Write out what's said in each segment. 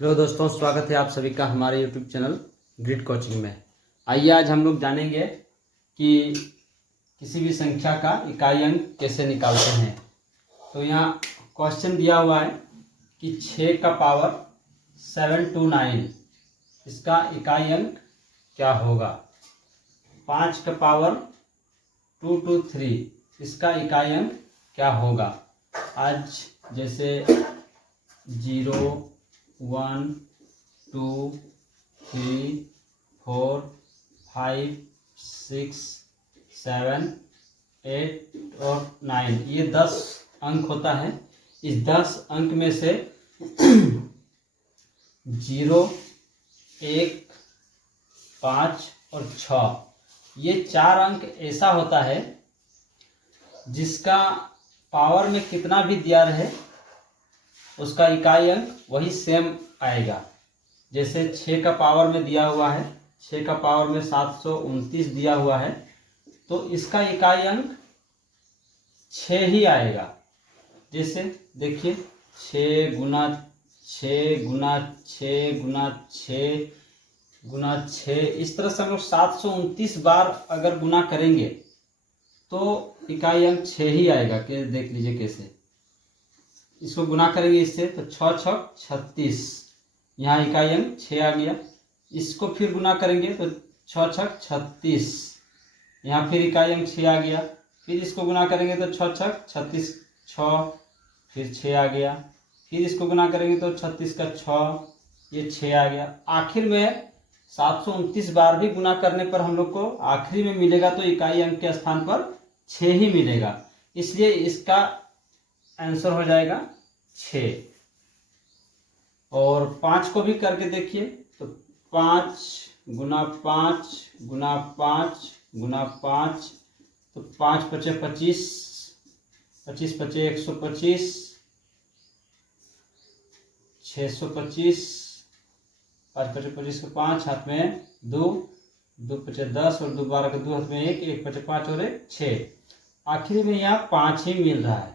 Hello दोस्तों, स्वागत है आप सभी का हमारे यूट्यूब चैनल ग्रिड कोचिंग में। आइए आज हम लोग जानेंगे कि किसी भी संख्या का इकाई अंक कैसे निकालते हैं। तो यहाँ क्वेश्चन दिया हुआ है कि 6 का पावर 7 to 9 इसका इकाई अंक क्या होगा। 5 का पावर 2 to 3 इसका इकाई अंक क्या होगा। आज जैसे 0 1 2 3 4 5 6 7 8 और 9 ये 10 अंक होता है। इस 10 अंक में से 0 1 5 और 6 ये 4 अंक ऐसा होता है जिसका पावर में कितना भी दिया रहे उसका इकाई अंक वही सेम आएगा। जैसे 6 का पावर में दिया हुआ है, 6 का पावर में 729 दिया हुआ है, तो इसका इकाई अंक 6 ही आएगा। जैसे देखिए 6 गुना 6 गुना 6 गुना 6 गुना 6 इस तरह से हम लोग 729 बार अगर गुना करेंगे तो इकाई अंक 6 ही आएगा। के देख लीजिए कैसे इसको गुना करेंगे इससे, तो 6 छक 36 यहाँ इकाई अंक 6 आ गया। इसको फिर गुना करेंगे तो 6 छक 36 यहाँ फिर इकाई अंक 6 आ गया। फिर इसको गुना करेंगे तो 6 छक 36 6 फिर 6 आ गया। फिर इसको गुना करेंगे तो 36 का 6 ये 6 आ गया। आखिर में 729 बार भी गुना करने पर हम लोग को आखिरी में मिलेगा तो इकाई अंक के स्थान पर 6 ही मिलेगा। इसलिए इसका आंसर हो जाएगा 6। और 5 को भी करके देखिए तो 5 गुना 5 गुना 5 गुना 5 तो 5 पचे 25 25 पचे 125 625 5 पचे 25 को 5 हाथ में 2 2 पचे 10 और 2 12 का 2 हाथ में 1 1 पचे 5 और 1 6। आखिरी में यहाँ 5 ही मिल रहा है।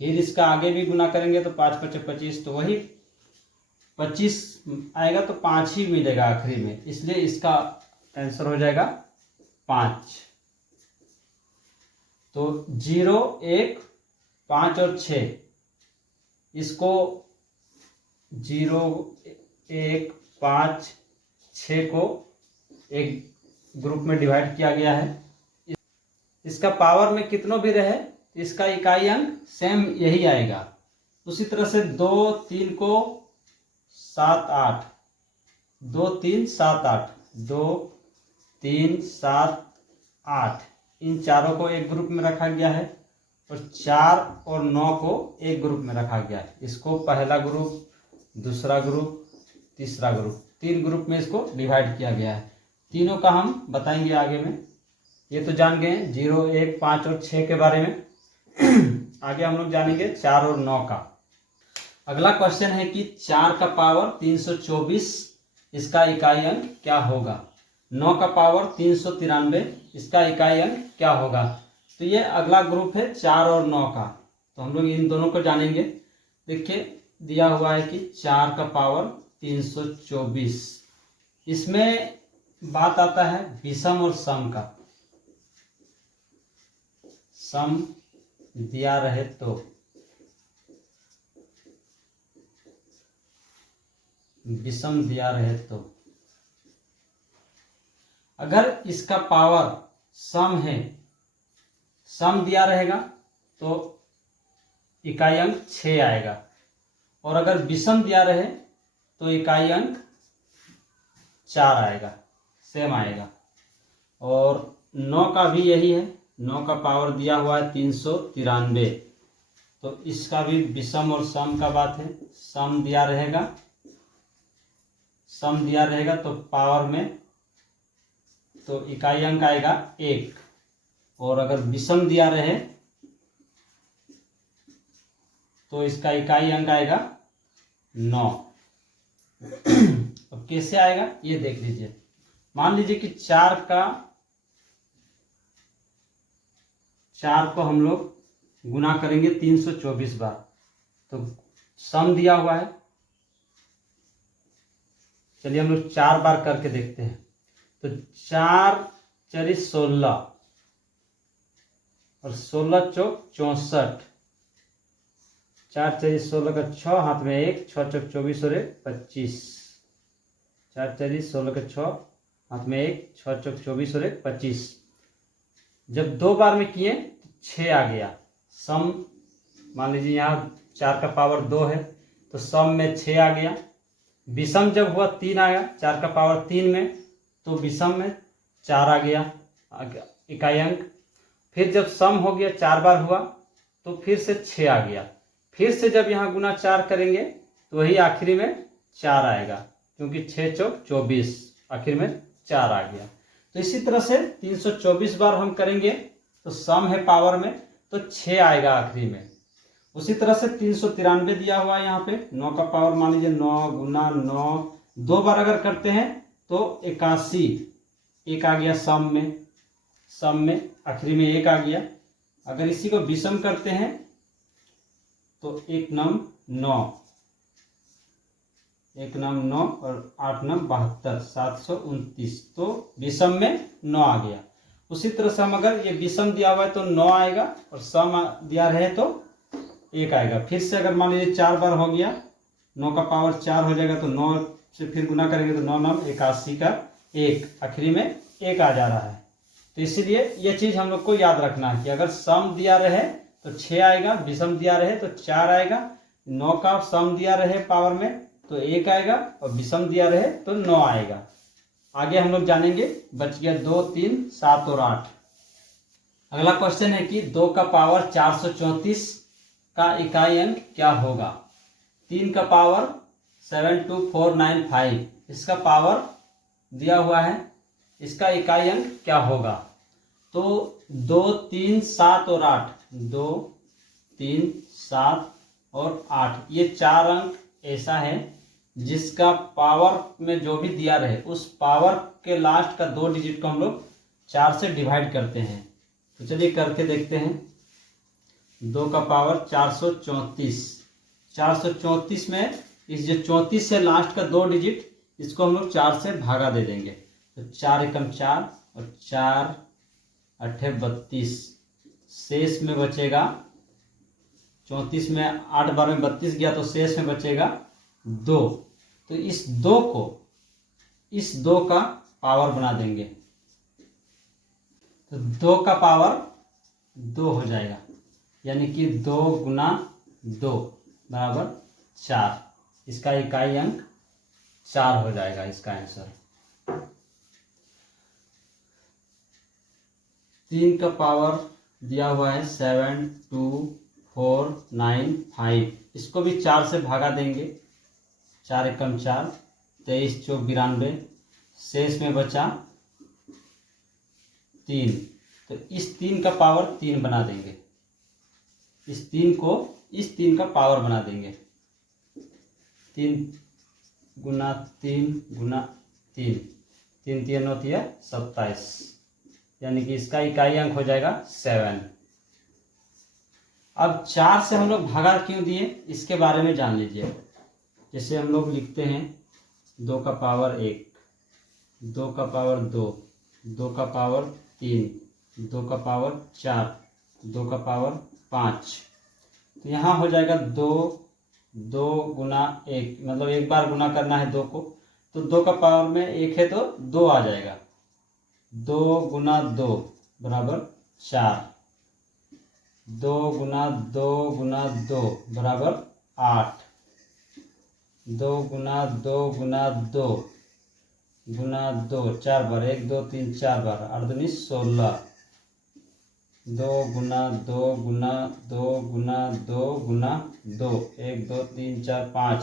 फिर इसका आगे भी गुना करेंगे तो 5 पचे 25 तो वही 25 आएगा तो 5 ही मिलेगा आखिरी में। इसलिए इसका आंसर हो जाएगा 5। तो 0 1 5 और 6 इसको 0 1 5 6 को एक ग्रुप में डिवाइड किया गया है। इसका पावर में कितनों भी रहे इसका इकाई अंक सेम यही आएगा। उसी तरह से 2 3 को 7 8 2 3 7 8 2 3 7 8 इन चारों को एक ग्रुप में रखा गया है और 4 और 9 को एक ग्रुप में रखा गया है। इसको पहला ग्रुप, दूसरा ग्रुप, तीसरा ग्रुप, 3 ग्रुप में इसको डिवाइड किया गया है। तीनों का हम बताएंगे आगे में। ये तो जान गए 0 1 5 और 6 के बारे में। आगे हम लोग जानेंगे 4 और 9 का। अगला क्वेश्चन है कि 4 का पावर 324 इसका इकाई अंक क्या होगा। 9 का पावर 393 इसका इकाई अंक क्या होगा। तो ये अगला ग्रुप है 4 और 9 का। तो हम लोग इन दोनों को जानेंगे। देखिए दिया हुआ है कि 4 का पावर 324 इसमें बात आता है विषम और सम का। सम दिया रहे तो विषम दिया रहे तो अगर इसका पावर सम है, सम दिया रहेगा तो इकाई अंक 6 आएगा। और अगर विषम दिया रहे तो इकाई अंक 4 आएगा, सेम आएगा। और 9 का भी यही है। 9 का पावर दिया हुआ है 393 तो इसका भी विषम और सम का बात है। सम दिया रहेगा तो पावर में तो इकाई अंक आएगा 1। और अगर विषम दिया रहे तो इसका इकाई अंक आएगा 9। अब कैसे आएगा ये देख लीजिए। मान लीजिए कि 4 को हम लोग गुना करेंगे 324 बार। तो सम दिया हुआ है चलिए हम लोग 4 बार करके देखते हैं। तो 4 चरी 16 और 16 चौक 64, 4 चरी 16 का 6, हाथ में 1, 6 चौक 24 और 25, 4 चरी 16 का 6, हाथ में 1, 6 चौक 24 और 25। जब 2 बार में किए तो 6 आ गया। सम मान लीजिए यहाँ 4 का पावर 2 है तो सम में 6 आ गया। विषम जब हुआ 3 आया, 4 का पावर 3 में, तो विषम में 4 आ गया इकाई अंक। फिर जब सम हो गया 4 बार हुआ तो फिर से 6 आ गया। फिर से जब यहाँ गुना 4 करेंगे तो वही आखिरी में 4 आएगा, क्योंकि 6 चौक 24, आखिर में 4 आ गया। तो इसी तरह से 324 बार हम करेंगे तो सम है पावर में तो 6 आएगा आखिरी में। उसी तरह से 393 दिया हुआ है यहाँ पे, 9 का पावर मान लीजिए 9 गुना 9, 2 बार अगर करते हैं तो 81, 1 आ गया सम में आखिरी में 1 आ गया। अगर इसी को विषम करते हैं तो 1 नम 9, 1 नम 9 और 8 नम 72, 729, तो विषम में 9 आ गया। उसी तरह से हम अगर ये विषम दिया हुआ है तो 9 आएगा और सम दिया रहे तो 1 आएगा। फिर से अगर मान लीजिए 4 बार हो गया, 9 का पावर 4 हो जाएगा तो 9 से फिर गुना करेंगे तो 9 नम 81 का 1, आखिरी में 1 आ जा रहा है। तो इसीलिए ये चीज हम लोग को याद रखना है कि अगर सम दिया रहे तो 6 आएगा, विषम दिया रहे तो 4 आएगा, 9 का सम दिया रहे पावर में तो 1 आएगा और विषम दिया रहे तो 9 आएगा। आगे हम लोग जानेंगे। बच गया 2, 3, 7 और 8। अगला क्वेश्चन है कि 2 का पावर 434 का इकाई अंक क्या होगा। 3 का पावर 72495, इसका पावर दिया हुआ है, इसका इकाई अंक क्या होगा। तो 2, 3, 7 और 8, 2, 3, 7 और 8, ये 4 अंक ऐसा है जिसका पावर में जो भी दिया रहे उस पावर के लास्ट का 2 डिजिट को हम लोग 4 से डिवाइड करते हैं। तो चलिए करके देखते हैं। 2 का पावर 434, 434 में इस जो 34 से लास्ट का 2 डिजिट, इसको हम लोग 4 से भागा दे देंगे। तो 4 एकम 4 और 4 अट्ठे 32, शेष में बचेगा 34 में 8 बार में 32 गया तो शेष में बचेगा 2। तो इस 2 का पावर बना देंगे तो 2 का पावर 2 हो जाएगा, यानी कि 2 गुना 2 बराबर 4। इसका इकाई अंक 4 हो जाएगा इसका आंसर। 3 का पावर दिया हुआ है 72495, इसको भी 4 से भागा देंगे। 4 एकम 4, 23 चौक 92, शेष में बचा 3। तो इस 3 का पावर 3 बना देंगे, इस 3 का पावर बना देंगे। 3 गुना 3 गुना 3, 3 3 9 27, यानी कि इसका इकाई अंक हो जाएगा 7। अब 4 से हम लोग भागा क्यों दिए इसके बारे में जान लीजिए। जैसे हम लोग लिखते हैं 2 का पावर 1, 2 का पावर 2, 2 का पावर 3, 2 का पावर 4, 2 का पावर 5। तो यहाँ हो जाएगा 2 गुना 1, मतलब एक बार गुना करना है 2 को, तो 2 का पावर में 1 है तो 2 आ जाएगा। 2 गुना 2 बराबर 4, 2 गुना 2 गुना 2 बराबर 8, 2 गुना 2 गुना 2 गुना 2 4 बार, 1 2 3 4 बार, 8 दूनी 16, 2 गुना 2 गुना 2 गुना 2 गुना 2, 1 2 3 4 5,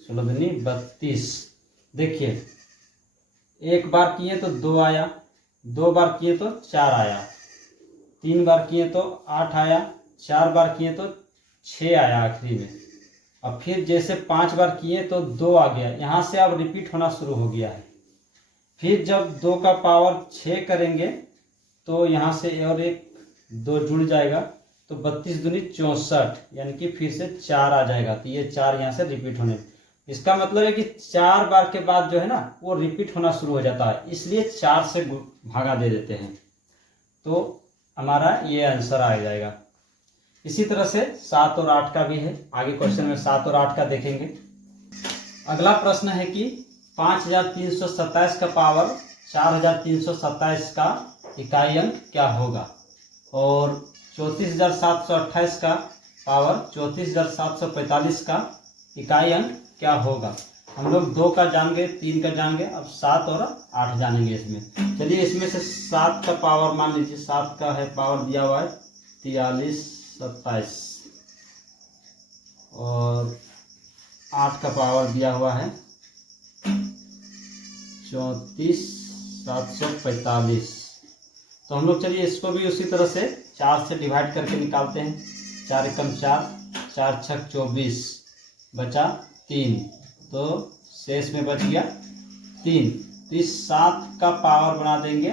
16 दूनी 32। देखिए एक बार किए तो 2 आया, 2 बार किए तो 4 आया, 3 बार किए तो 8 आया, 4 बार किए तो 6 आया आखिरी में। और फिर जैसे 5 बार किए तो 2 आ गया, यहाँ से अब रिपीट होना शुरू हो गया है। फिर जब 2 का पावर 6 करेंगे तो यहाँ से और एक 2 जुड़ जाएगा, तो 32 दूनी 64, यानी कि फिर से 4 आ जाएगा। तो ये 4 यहाँ से रिपीट होने, इसका मतलब है कि 4 बार के बाद जो है ना वो रिपीट होना शुरू हो जाता है, इसलिए 4 से भागा दे देते हैं, तो हमारा ये आंसर आ जाएगा। इसी तरह से 7 और 8 का भी है, आगे क्वेश्चन में 7 और 8 का देखेंगे। अगला प्रश्न है कि 5327 का पावर 4327 का इकाई अंक क्या होगा, और 34728 का पावर 34745 का इकाई अंक क्या होगा। हम लोग 2 का जान गए, 3 का जान गए, अब 7 और 8 जानेंगे इसमें। चलिए इसमें से 7 का पावर मान लीजिए, 7 का है पावर दिया हुआ है 4327 और 8 का पावर दिया हुआ है 34745। तो हम लोग चलिए इसको भी उसी तरह से 4 से डिवाइड करके निकालते हैं। 4 एकम 4, 4 छक 24, बचा 3, तो शेष में बच गया 3। तो इस 7 का पावर बना देंगे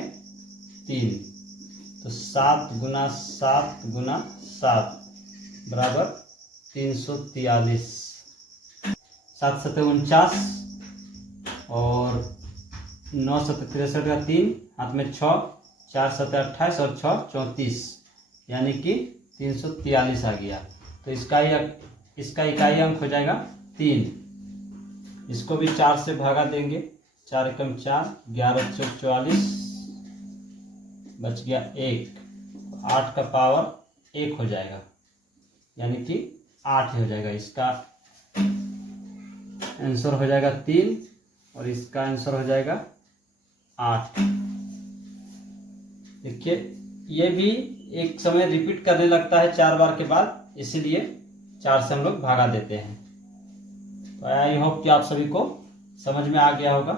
3, तो 7 गुना 7 गुना 7 बराबर 343। 7 सत्ते 49 और 9 सत्ते 63 का 3, हाथ में 6, 4 सत्ते 28 और 6 34, यानी कि 343 आ गया। तो इसका इकाई अंक हो जाएगा 3। इसको भी 4 से भागा देंगे। 4 एकम 4, 11 चौक 44, बच गया 1। 8 का पावर 1 हो जाएगा, यानी कि 8 हो जाएगा। इसका आंसर हो जाएगा 3 और इसका आंसर हो जाएगा 8। देखिए ये भी एक समय रिपीट करने लगता है 4 बार के बाद, इसीलिए 4 से हम लोग भागा देते हैं। तो आई होप कि आप सभी को समझ में आ गया होगा।